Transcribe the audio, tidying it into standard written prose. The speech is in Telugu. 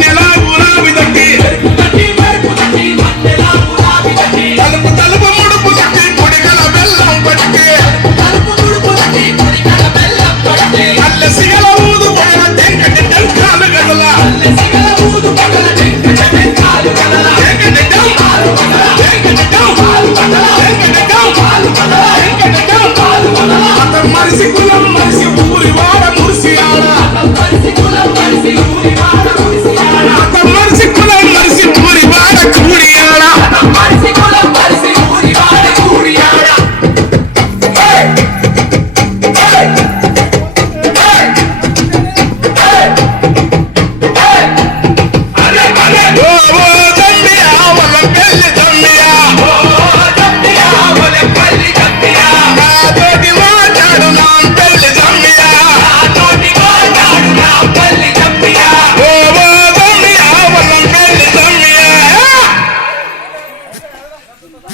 మన్నెలా గులాబీ తట్టి తలుపు తలుపు ముడుపు తట్టి పొడిగల బెల్లం పట్టి అల్లసిగల ఊదు పోయిన టెంకటి టెంకాలు గదల మరిసి కులం